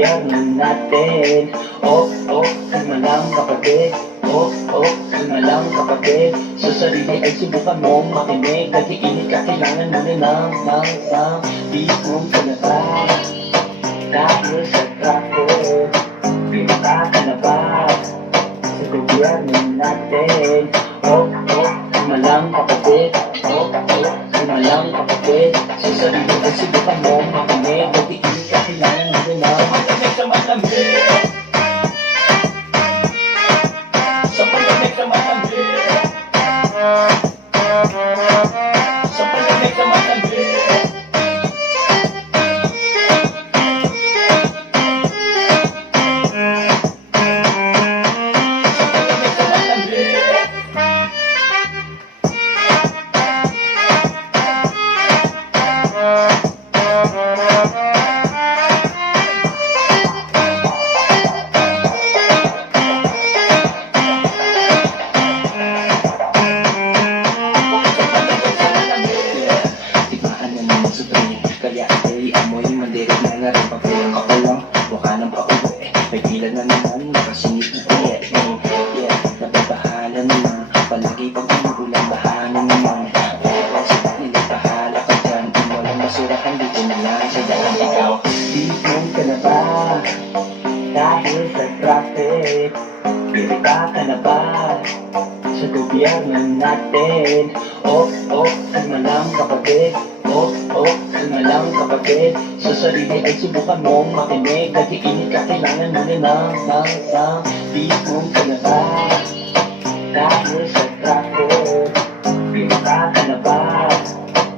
gobyerno natin. Kalma lang kapatid. Kalma lang kapatid. Sa sarili ay subukan mong makinig. Nag-iinit ka, kailangan mo na ng tipong ka na ba? Dahil sa traffic, pinaka ka na ba? Sa gobyerno natin. Kalma lang kapatid. Kalma lang kapatid. Sa sarili ay subukan mong makinig. Nag-iinit ka, kailangan mo na makinig sa malamig. Sa malamig na malamig. Sa malamig na malamig. Kaya ay amoy mandirit na nga rin. Pagkaya ka pa lang, mukha nang pauwi. May pila na naman, nakasingit na yeah, nababahala naman. Palagi pag umuulan, bahana naman. Pero sa nila, bahala ka dyan. Kung walang masurahan, dito na lang sa dalang ikaw. Tipong ka na ba? Dahil sa traffic, pirita ka na ba? Sa gobyerno natin. Kalma lang kapatid. Kalma lang kapatid. Sa sarili ay subukan mong makinig. Nag-iinit ka, kailangan mo na ng tipong ka na ba? Dahil sa traffic, pirita ka na ba?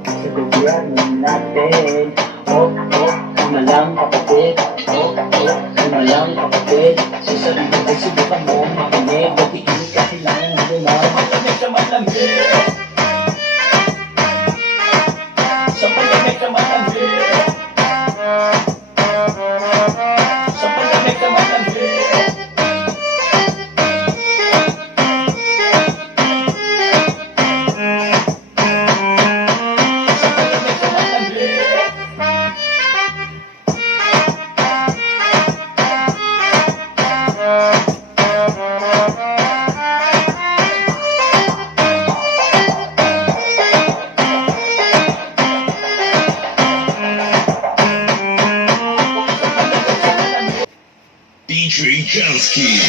Sa gobyerno natin. Kalma lang kapatid. Kalma lang kapatid. Sa sarili ay subukan mong makinig. Nag-iinit ka, kailangan mo na malamig sa malamig. Sa malamig na malamig. Sa malamig na malamig. DJ Jansky.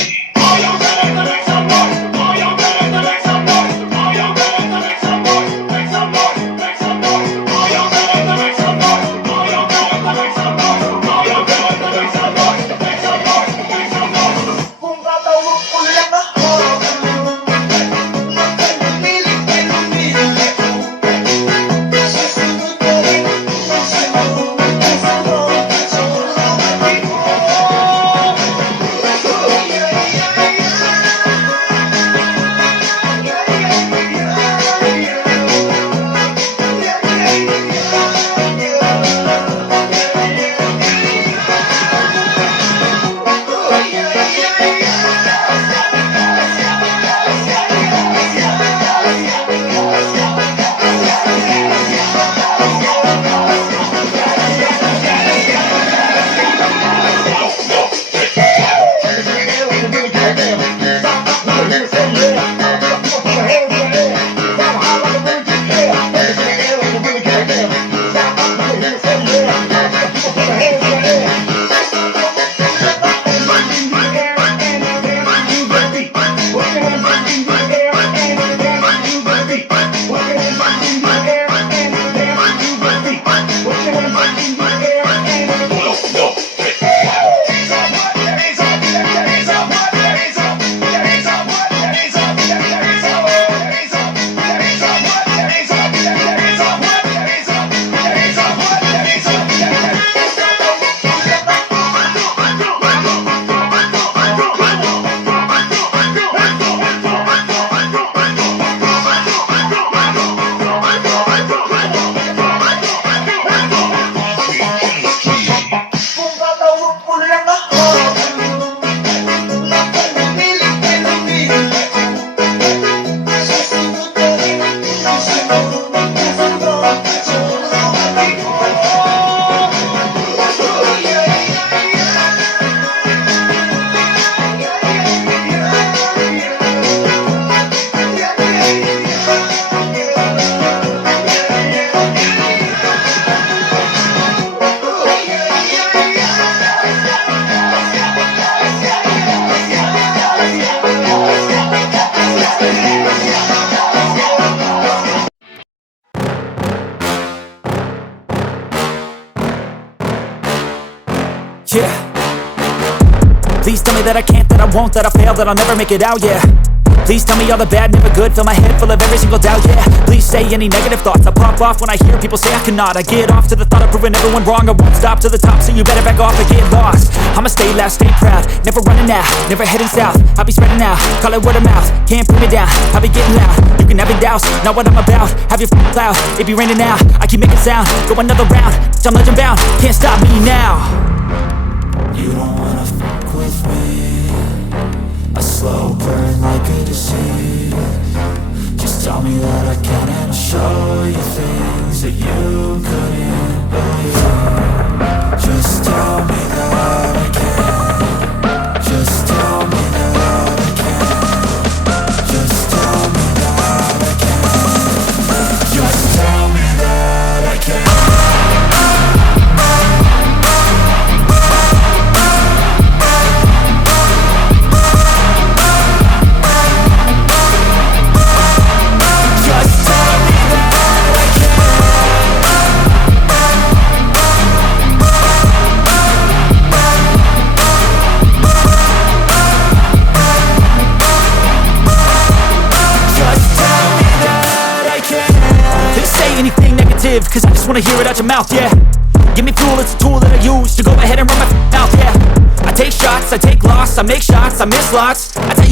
yeah. Please tell me that I can't, that I won't, that I fail, that I'll never make it out, yeah. Please tell me all the bad, never good, fill my head full of every single doubt, yeah. Please say any negative thoughts, I pop off when I hear people say I cannot. I get off to the thought of proving everyone wrong, I won't stop to the top, so you better back off and get lost. I'ma stay loud, stay proud, never running out, never heading south. I'll be spreading out, call it word of mouth, can't put me down, I'll be getting loud. You can have your doubts, not what I'm about, have your f***ing cloud, it be raining now. I keep making sound, go another round, I'm legend bound, can't stop me now. You don't wanna fuck with me, a slow burn like a disease. Just tell me that I can and I'll show you things that you couldn't believe. Just tell me that I can. Just tell me that I can. Just tell me that I can. Just tell me that I can. Cause I just wanna hear it out your mouth, yeah. Give me fuel, it's a tool that I use to go ahead and run my mouth, yeah. I take shots, I take loss, I make shots, I miss lots. I tell you